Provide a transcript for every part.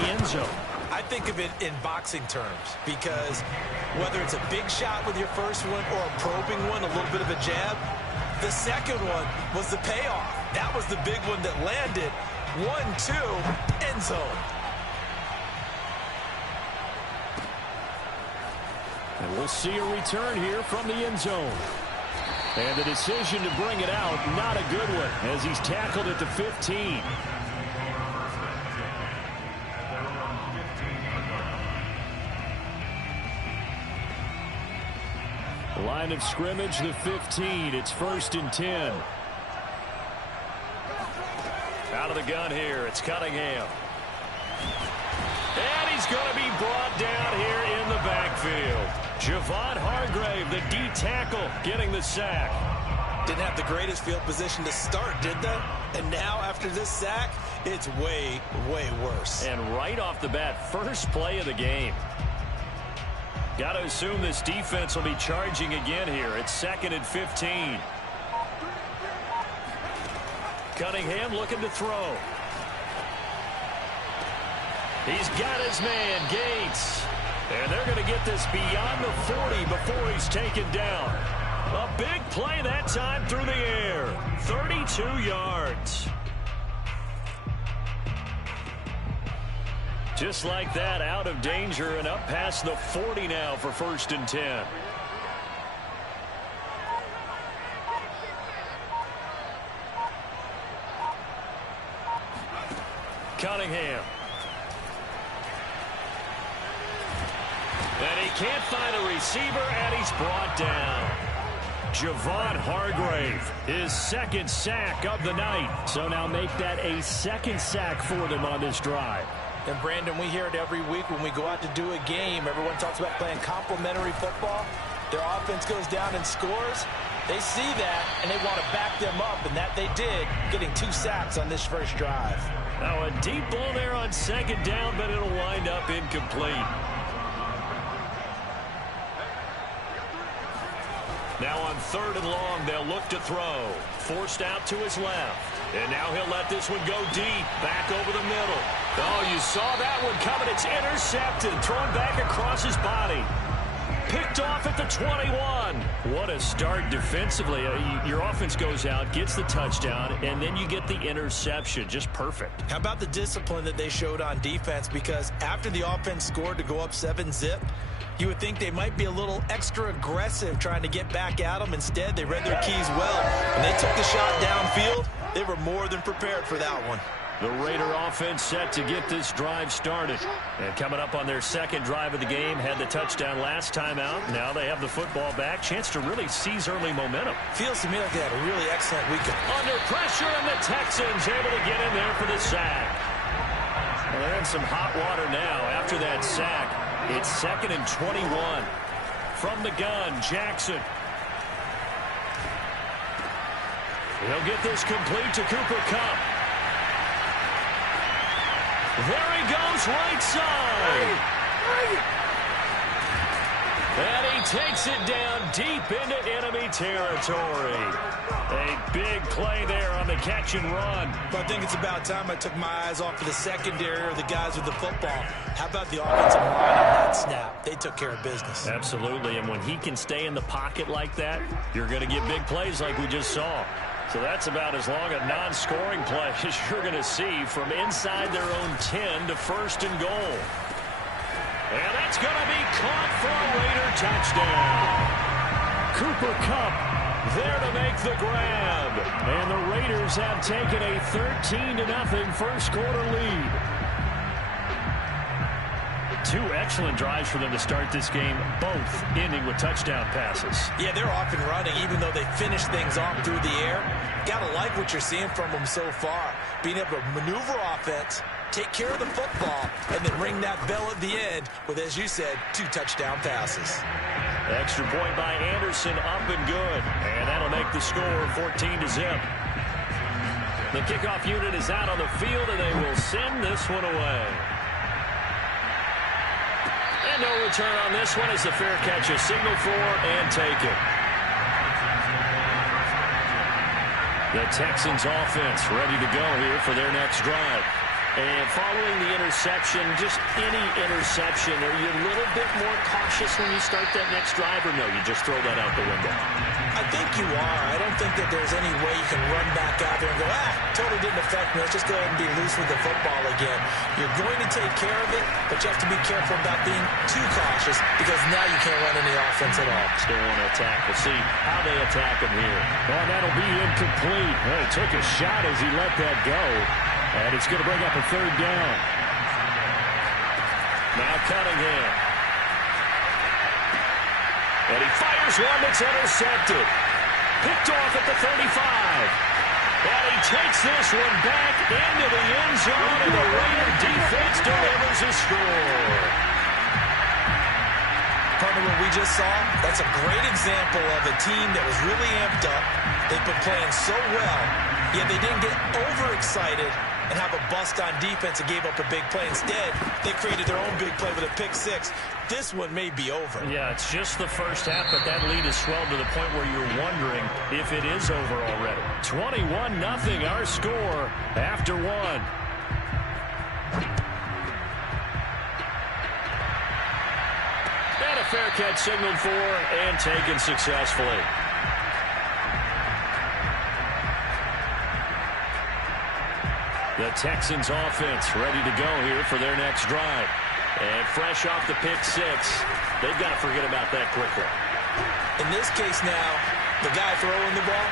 the end zone. I think of it in boxing terms because whether it's a big shot with your first one or a probing one, a little bit of a jab, the second one was the payoff. That was the big one that landed. 1-2, end zone. And we'll see a return here from the end zone. And the decision to bring it out, not a good one, as he's tackled at the 15. Line of scrimmage, the 15. It's 1st and 10. Out of the gun here, it's Cunningham. And he's going to be brought down here in the backfield. Javon Hargrave, the D tackle, getting the sack. Didn't have the greatest field position to start, did they? And now, after this sack, it's way, way worse. And right off the bat, first play of the game. Got to assume this defense will be charging again here. It's 2nd and 15. Cunningham looking to throw. He's got his man, Gates. And they're going to get this beyond the 40 before he's taken down. A big play that time through the air. 32 yards. Just like that, out of danger and up past the 40 now for 1st and 10. Cunningham. And he can't find a receiver, and he's brought down. Javon Hargrave, his 2nd sack of the night. So now make that a 2nd sack for them on this drive. And, Brandon, we hear it every week when we go out to do a game. Everyone talks about playing complementary football. Their offense goes down and scores. They see that, and they want to back them up, and that they did, getting 2 sacks on this first drive. Now a deep ball there on 2nd down, but it'll wind up incomplete. Now on 3rd and long, they'll look to throw. Forced out to his left. And now he'll let this one go deep. Back over the middle. Oh, you saw that one coming. It's intercepted. Thrown back across his body. Picked off at the 21. What a start defensively. Your offense goes out, gets the touchdown, and then you get the interception. Just perfect. How about the discipline that they showed on defense? Because after the offense scored to go up 7-zip, you would think they might be a little extra aggressive trying to get back at them. Instead, they read their keys well. When they took the shot downfield, they were more than prepared for that one. The Raider offense set to get this drive started. And coming up on their 2nd drive of the game, had the touchdown last time out. Now they have the football back. Chance to really seize early momentum. Feels to me like they had a really excellent weekend. Under pressure, and the Texans able to get in there for the sack. Well, they're in some hot water now after that sack. It's 2nd and 21. From the gun, Jackson. He'll get this complete to Cooper Kupp. There he goes, right side. And he takes it down deep into enemy territory. A big play there on the catch and run. But I think it's about time I took my eyes off of the secondary or the guys with the football. How about the offensive line on that snap? They took care of business. Absolutely, and when he can stay in the pocket like that, you're going to get big plays like we just saw. So that's about as long a non-scoring play as you're going to see from inside their own 10 to 1st and goal. And that's going to be caught for a Raider touchdown. Cooper Kupp there to make the grab. And the Raiders have taken a 13-0 first quarter lead. 2 excellent drives for them to start this game, both ending with touchdown passes. Yeah, they're off and running, even though they finish things off through the air. Gotta like what you're seeing from them so far. Being able to maneuver offense, take care of the football, and then ring that bell at the end with, as you said, 2 touchdown passes. Extra point by Anderson, up and good. And that'll make the score 14-0. The kickoff unit is out on the field, and they will send this one away. And no return on this one as the fair catch is signaled for and taken. The Texans offense ready to go here for their next drive. And following the interception, just any interception, are you a little bit more cautious when you start that next drive, or no, you just throw that out the window? I think you are. I don't think that there's any way you can run back out there and go, totally didn't affect me. Let's just go ahead and be loose with the football again. You're going to take care of it, but you have to be careful about being too cautious because now you can't run any offense at all. Still want to attack. We'll see how they attack him here. Well, that'll be incomplete. Well, he took a shot as he let that go. And it's going to bring up a third down. Now Cunningham. And he fires one that's intercepted. Picked off at the 35. And he takes this one back into the end zone, and the Raider defense delivers a score. Partner, what we just saw, that's a great example of a team that was really amped up. They've been playing so well, yet they didn't get overexcited and have a bust on defense and gave up a big play. Instead, they created their own big play with a pick six. This one may be over. Yeah, it's just the first half, but that lead has swelled to the point where you're wondering if it is over already. 21-0, our score after one. And a fair catch signaled for and taken successfully. The Texans offense ready to go here for their next drive. And fresh off the pick six, they've got to forget about that quickly. In this case now, the guy throwing the ball,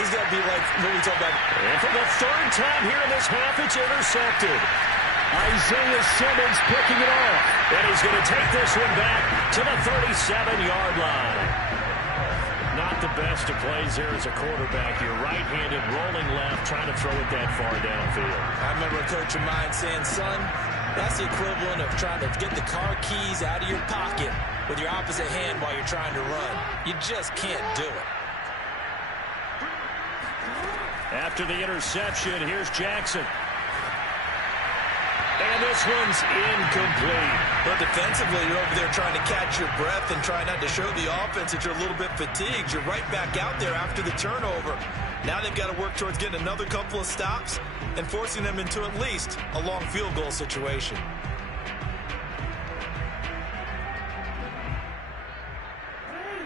he's got to be like what we talk about. And for the third time here in this half, it's intercepted. Isaiah Simmons picking it off. And he's going to take this one back to the 37-yard line. Not the best of plays there as a quarterback. You're right-handed, rolling left, trying to throw it that far downfield. I remember a coach of mine saying, son, that's the equivalent of trying to get the car keys out of your pocket with your opposite hand while you're trying to run. You just can't do it. After the interception, here's Jackson. And this one's incomplete. But defensively, you're over there trying to catch your breath and try not to show the offense that you're a little bit fatigued. You're right back out there after the turnover. Now they've got to work towards getting another couple of stops and forcing them into at least a long field goal situation.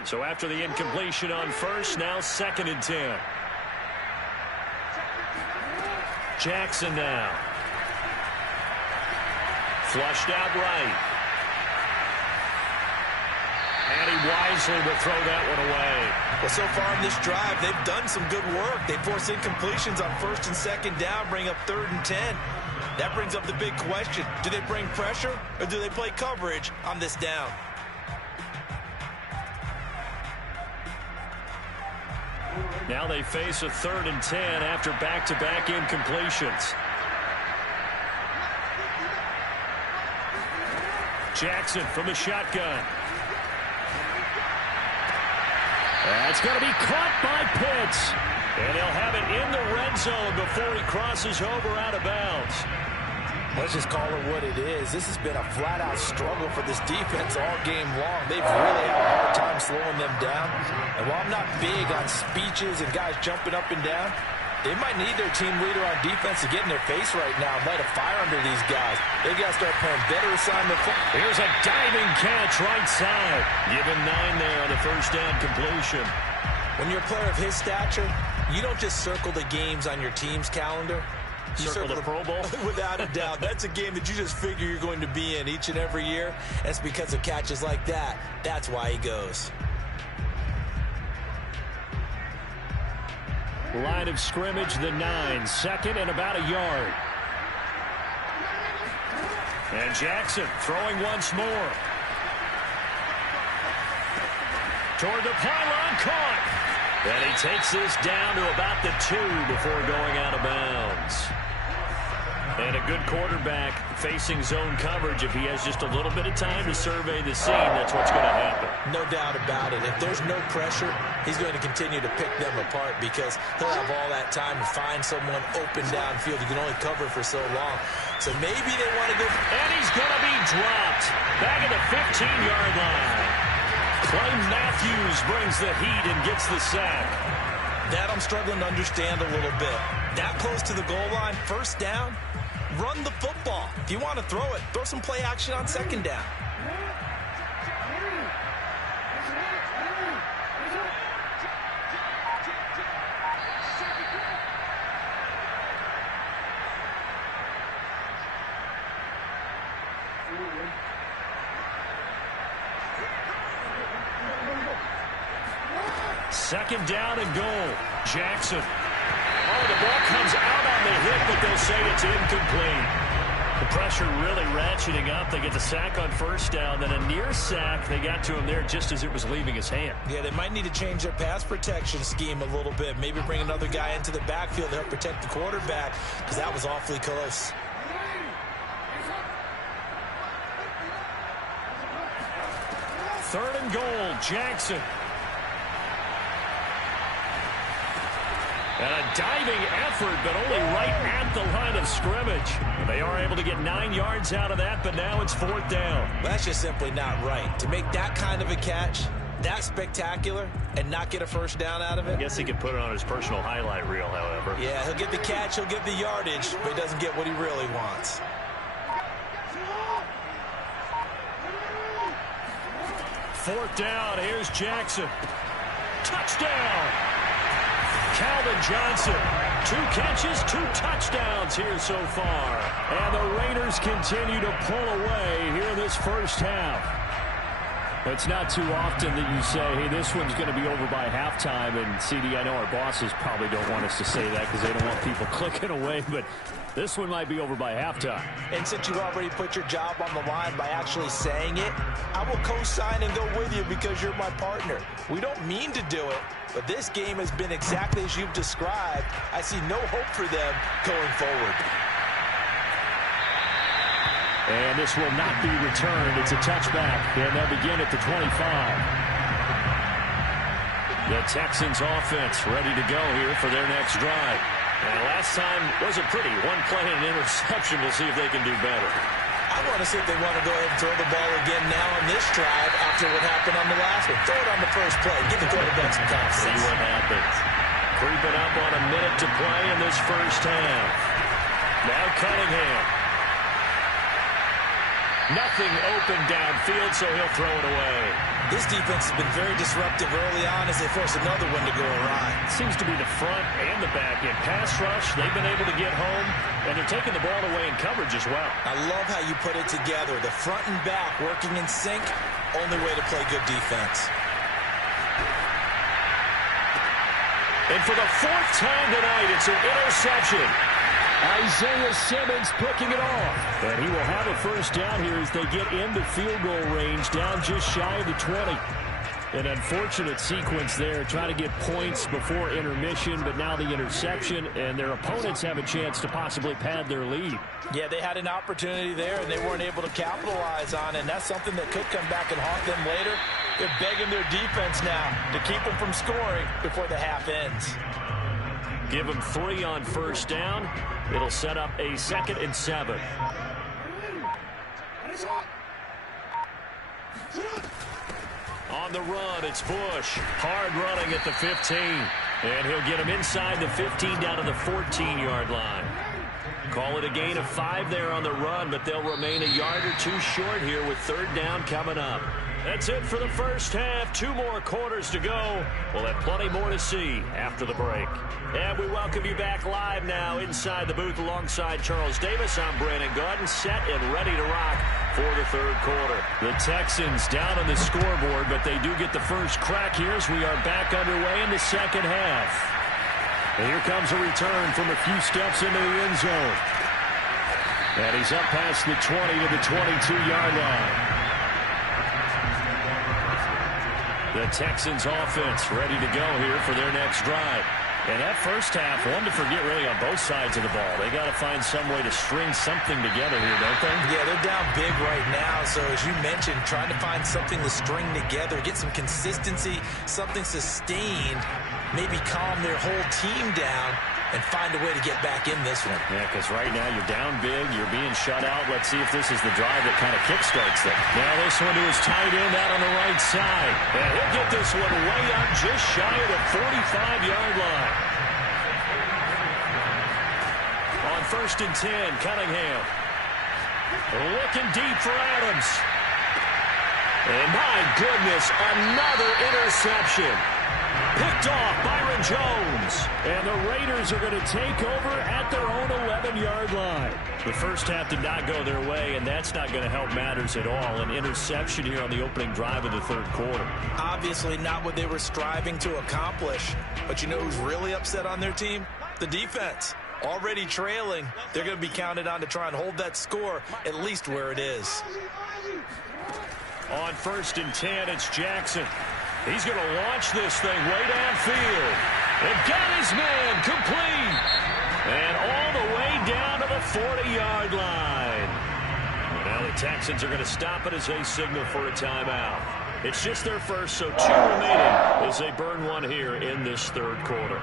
So after the incompletion on first, now 2nd and 10. Jackson now. Flushed out right. And he wisely will throw that one away. Well, so far in this drive, they've done some good work. They force incompletions on 1st and 2nd down, bring up 3rd and 10. That brings up the big question. Do they bring pressure or do they play coverage on this down? Now they face a 3rd and 10 after back-to-back incompletions. Jackson from the shotgun. That's going to be caught by Pitts. And he'll have it in the red zone before he crosses over out of bounds. Let's just call it what it is. This has been a flat-out struggle for this defense all game long. They've really had a hard time slowing them down. And while I'm not big on speeches and guys jumping up and down, they might need their team leader on defense to get in their face right now and light a fire under these guys. They've got to start playing better assignment football. Here's a diving catch right side. Given 9 there on the first down completion. When you're a player of his stature, you don't just circle the games on your team's calendar. You circle the Pro Bowl? Without a doubt. That's a game that you just figure you're going to be in each and every year. And it's because of catches like that. That's why he goes. Line of scrimmage, the 9. 2nd and about a yard. And Jackson throwing once more. Toward the pylon, caught. And he takes this down to about the 2 before going out of bounds. And a good quarterback facing zone coverage. If he has just a little bit of time to survey the scene, that's what's going to happen. No doubt about it. If there's no pressure, he's going to continue to pick them apart because he'll have all that time to find someone open downfield. You can only cover for so long. So maybe they want to go. And he's going to be dropped back at the 15-yard line. Clay Matthews brings the heat and gets the sack. That I'm struggling to understand a little bit. That close to the goal line, first down, run the football. If you want to throw it, throw some play action on second down. Second down and goal. Jackson. Oh, the ball comes out on the hit, but they'll say it's incomplete. The pressure really ratcheting up. They get the sack on first down, then a near sack. They got to him there just as it was leaving his hand. Yeah, they might need to change their pass protection scheme a little bit. Maybe bring another guy into the backfield to help protect the quarterback, because that was awfully close. Third and goal, Jackson. And a diving effort, but only right at the line of scrimmage. They are able to get 9 yards out of that, but now it's fourth down. That's just simply not right. To make that kind of a catch, that spectacular, and not get a first down out of it. I guess he could put it on his personal highlight reel, however. Yeah, he'll get the catch, he'll get the yardage, but he doesn't get what he really wants. Fourth down, here's Jackson. Touchdown! Calvin Johnson, 2 catches, 2 touchdowns here so far. And the Raiders continue to pull away here in this first half. It's not too often that you say, hey, this one's going to be over by halftime. And, CD, I know our bosses probably don't want us to say that because they don't want people clicking away, but this one might be over by halftime. And since you've already put your job on the line by actually saying it, I will co-sign and go with you because you're my partner. We don't mean to do it, but this game has been exactly as you've described. I see no hope for them going forward. And this will not be returned. It's a touchback, and they'll begin at the 25. The Texans offense ready to go here for their next drive. And last time wasn't pretty. 1 play and an interception. We'll see if they can do better. I want to see if they want to go ahead and throw the ball again now on this drive after what happened on the last one. Throw it on the first play. Give the quarterback some confidence. See what happens. Creeping up on a minute to play in this first half. Now Cunningham. Nothing open downfield, so he'll throw it away. This defense has been very disruptive early on as they force another one to go awry. Seems to be the front and the back end. Pass rush, they've been able to get home, and they're taking the ball away in coverage as well. I love how you put it together. The front and back working in sync, only way to play good defense. And for the 4th time tonight, it's an interception. Isaiah Simmons picking it off. And he will have a first down here as they get into field goal range, down just shy of the 20. An unfortunate sequence there, trying to get points before intermission, but now the interception, and their opponents have a chance to possibly pad their lead. Yeah, they had an opportunity there, and they weren't able to capitalize on it, and that's something that could come back and haunt them later. They're begging their defense now to keep them from scoring before the half ends. Give them 3 on first down. It'll set up a 2nd and 7. On the run, it's Bush. Hard running at the 15. And he'll get him inside the 15 down to the 14-yard line. Call it a gain of 5 there on the run, but they'll remain a yard or 2 short here with third down coming up. That's it for the first half. 2 more quarters to go. We'll have plenty more to see after the break. And we welcome you back live now inside the booth alongside Charles Davis. I'm Brandon Gaudin, set and ready to rock for the third quarter. The Texans down on the scoreboard, but they do get the first crack here as we are back underway in the second half. And here comes a return from a few steps into the end zone. And he's up past the 20 to the 22-yard line. The Texans offense ready to go here for their next drive. And that first half, one to forget really on both sides of the ball. They got to find some way to string something together here, don't they? Yeah, they're down big right now. So as you mentioned, trying to find something to string together, get some consistency, something sustained, maybe calm their whole team down and find a way to get back in this one. Yeah, because right now you're down big, you're being shut out. Let's see if this is the drive that kind of kickstarts them. Now this one to his tight end out on the right side. And he'll get this one way up just shy of the 45-yard line. On first and 10. Cunningham looking deep for Adams. And my goodness, another interception. Picked off Byron Jones. And the Raiders are going to take over at their own 11-yard line. The first half did not go their way, and that's not going to help matters at all. An interception here on the opening drive of the third quarter. Obviously not what they were striving to accomplish. But you know who's really upset on their team? The defense. Already trailing. They're going to be counted on to try and hold that score at least where it is. On first and 10, it's Jackson. He's going to launch this thing way downfield. And got his man complete. And all the way down to the 40-yard line. Now the Texans are going to stop it as they signal for a timeout. It's just their first, so 2 remaining as they burn one here in this third quarter.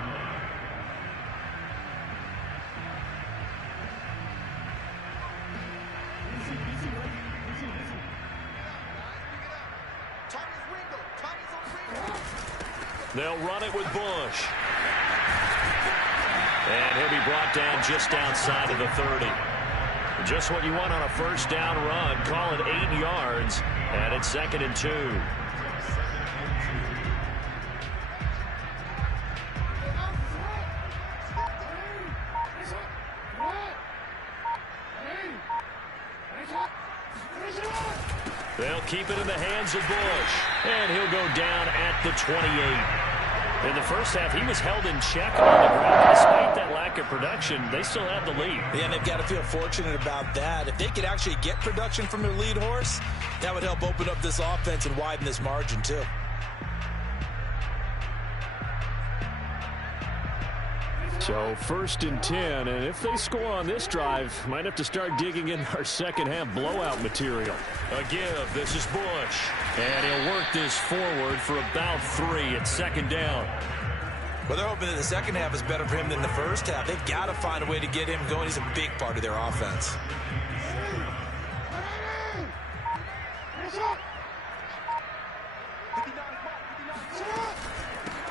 They'll run it with Bush. And he'll be brought down just outside of the 30. Just what you want on a first down run. Call it 8 yards. And it's 2nd and 2. They'll keep it in the hands of Bush. And he'll go down at the 28. In the first half, he was held in check on the ground. Despite that lack of production, they still have the lead. Yeah, and they've got to feel fortunate about that. If they could actually get production from their lead horse, that would help open up this offense and widen this margin, too. So first and 10, and if they score on this drive, might have to start digging in our second half blowout material. A give. This is Bush. And he'll work this forward for about 3 at 2nd down. Well, they're hoping that the second half is better for him than the first half. They've got to find a way to get him going. He's a big part of their offense.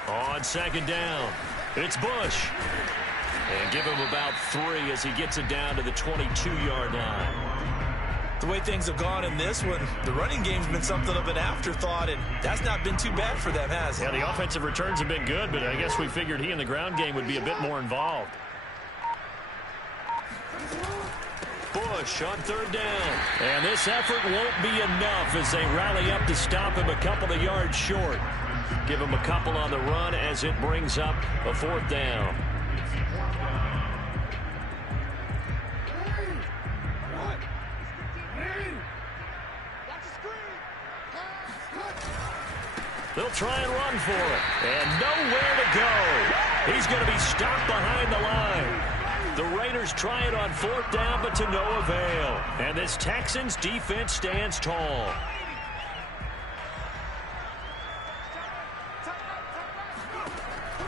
On 2nd down, it's Bush. And give him about 3 as he gets it down to the 22-yard line. The way things have gone in this one, the running game's been something of an afterthought, and that's not been too bad for them, has it? Yeah, the offensive returns have been good, but I guess we figured he in the ground game would be a bit more involved. Bush on 3rd down. And this effort won't be enough as they rally up to stop him a couple of yards short. Give him a couple on the run as it brings up a 4th down. They'll try and run for it. And nowhere to go. He's going to be stopped behind the line. The Raiders try it on 4th down, but to no avail. And this Texans defense stands tall.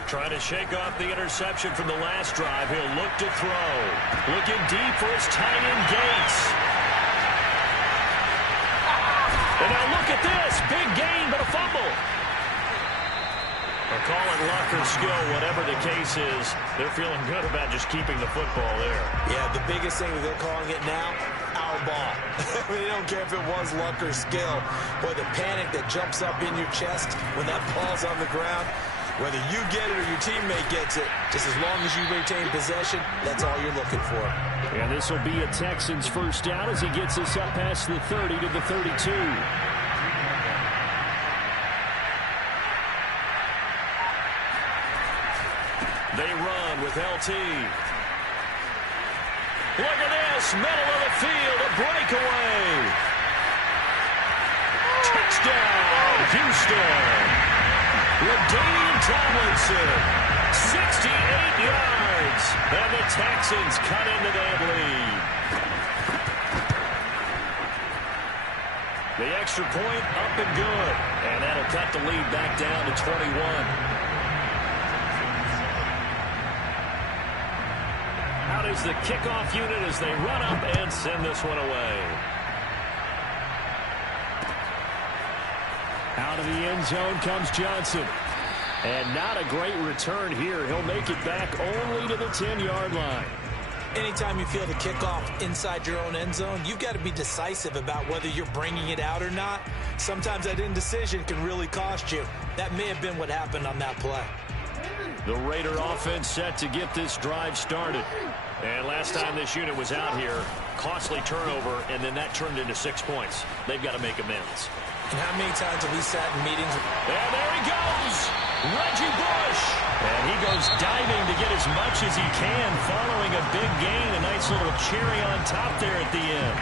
Trying to shake off the interception from the last drive. He'll look to throw. Looking deep for his tight end Gates. And now look at this. Big gain, but a fumble. They'll call it luck or skill, whatever the case is. They're feeling good about just keeping the football there. Yeah, the biggest thing that they're calling it now, our ball. I mean, they don't care if it was luck or skill. Boy, the panic that jumps up in your chest when that ball's on the ground, whether you get it or your teammate gets it, just as long as you retain possession, that's all you're looking for. And this will be a Texans first down as he gets this up past the 30 to the 32. They run with LT. Look at this, middle of the field, a breakaway. Touchdown, Houston. LaDainian Tomlinson, 68 yards. And the Texans cut into that lead. The extra point up and good. And that'll cut the lead back down to 21. Out is the kickoff unit as they run up and send this one away. Out of the end zone comes Johnson. And not a great return here. He'll make it back only to the 10-yard line. Anytime you feel the kickoff inside your own end zone, you've got to be decisive about whether you're bringing it out or not. Sometimes that indecision can really cost you. That may have been what happened on that play. The Raider offense set to get this drive started. And last time this unit was out here, costly turnover, and then that turned into 6 points. They've got to make amends. And how many times have we sat in meetings? And there he goes, Reggie Bush. And he goes diving to get as much as he can, following a big gain. A nice little cherry on top there at the end.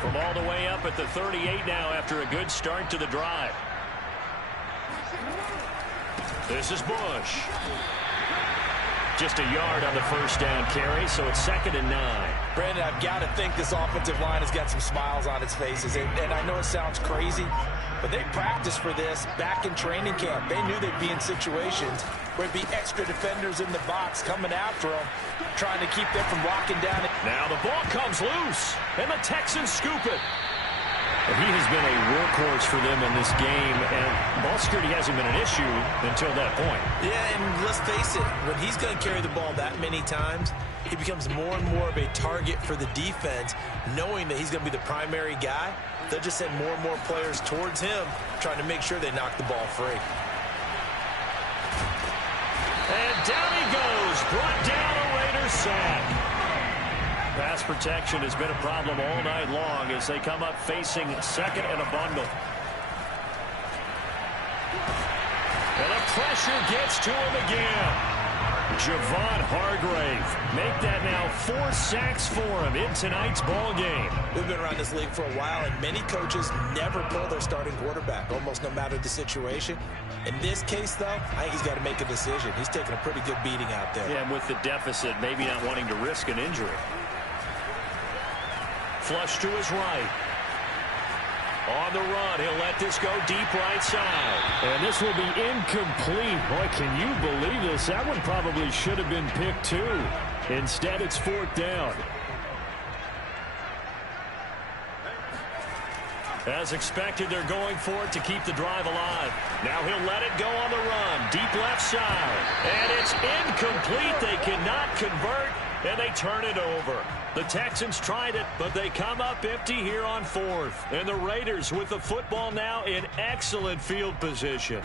From all the way up at the 38 now after a good start to the drive. This is Bush. Just a yard on the first down carry, so it's 2nd and 9. Brandon, I've got to think this offensive line has got some smiles on its faces. And I know it sounds crazy, but they practiced for this back in training camp. They knew they'd be in situations where there'd be extra defenders in the box coming after them, trying to keep them from locking down. Now the ball comes loose, and the Texans scoop it. He has been a workhorse for them in this game, and ball security hasn't been an issue until that point. Yeah, and let's face it, when he's going to carry the ball that many times, he becomes more and more of a target for the defense, knowing that he's going to be the primary guy. They'll just send more and more players towards him, trying to make sure they knock the ball free. And down he goes, brought down a Raiders sack. Pass protection has been a problem all night long as they come up facing 2nd and a bundle. And the pressure gets to him again. Javon Hargrave make that now 4 sacks for him in tonight's ball game. We've been around this league for a while, and many coaches never pull their starting quarterback, almost no matter the situation. In this case, though, I think he's got to make a decision. He's taking a pretty good beating out there. Yeah, and with the deficit, maybe not wanting to risk an injury. Flush to his right. On the run, he'll let this go deep right side. And this will be incomplete. Boy, can you believe this? That one probably should have been picked too. Instead, it's 4th down. As expected, they're going for it to keep the drive alive. Now he'll let it go on the run. Deep left side. And it's incomplete. They cannot convert, and they turn it over. The Texans tried it, but they come up empty here on 4th. And the Raiders with the football now in excellent field position.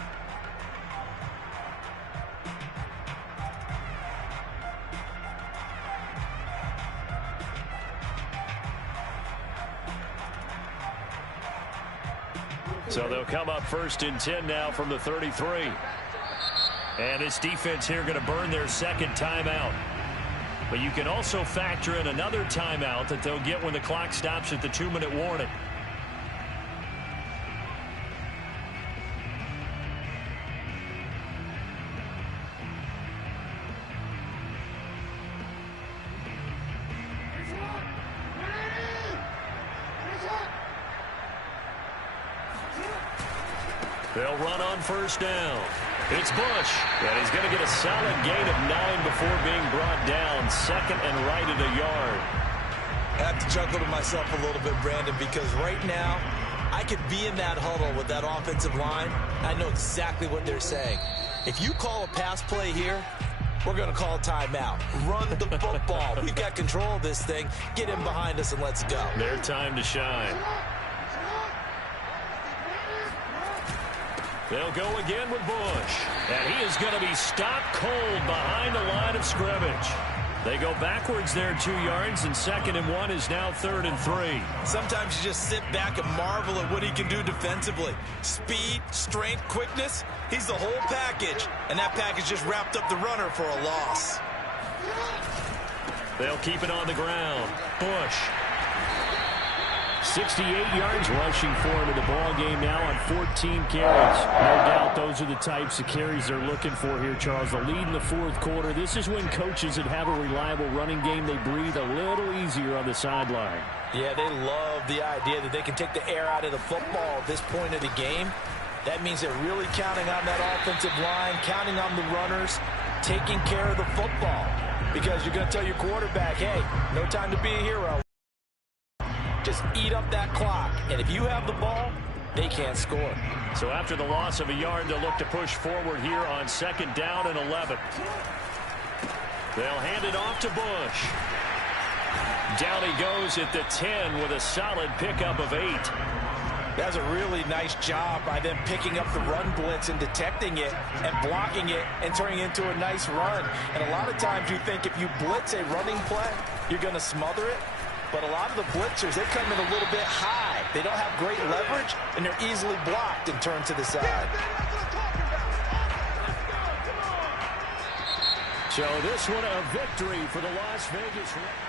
So they'll come up 1st and 10 now from the 33. And this defense here going to burn their 2nd timeout. But you can also factor in another timeout that they'll get when the clock stops at the 2-minute warning. They'll run on 1st down. It's Bush, and he's going to get a solid gain of 9 before being brought down. 2nd and right at a yard. I have to chuckle to myself a little bit, Brandon, because right now I could be in that huddle with that offensive line. I know exactly what they're saying. If you call a pass play here, we're going to call a timeout. Run the football. We've got control of this thing. Get him behind us and let's go. Their time to shine. They'll go again with Bush. And he is going to be stopped cold behind the line of scrimmage. They go backwards there 2 yards, and 2nd and 1 is now 3rd and 3. Sometimes you just sit back and marvel at what he can do defensively. Speed, strength, quickness, he's the whole package. And that package just wrapped up the runner for a loss. They'll keep it on the ground. Bush. 68 yards rushing for him in the ball game now on 14 carries. No doubt those are the types of carries they're looking for here, Charles. The lead in the 4th quarter. This is when coaches that have a reliable running game, they breathe a little easier on the sideline. Yeah, they love the idea that they can take the air out of the football at this point of the game. That means they're really counting on that offensive line, counting on the runners, taking care of the football. Because you're going to tell your quarterback, hey, no time to be a hero. Just eat up that clock. And if you have the ball, they can't score. So after the loss of a yard, they'll look to push forward here on 2nd down and 11. They'll hand it off to Bush. Down he goes at the 10 with a solid pickup of 8. That's a really nice job by them picking up the run blitz and detecting it and blocking it and turning it into a nice run. And a lot of times you think if you blitz a running play, you're going to smother it. But a lot of the blitzers, they come in a little bit high. They don't have great leverage, and they're easily blocked and turned to the side. So this one a victory for the Las Vegas Raiders.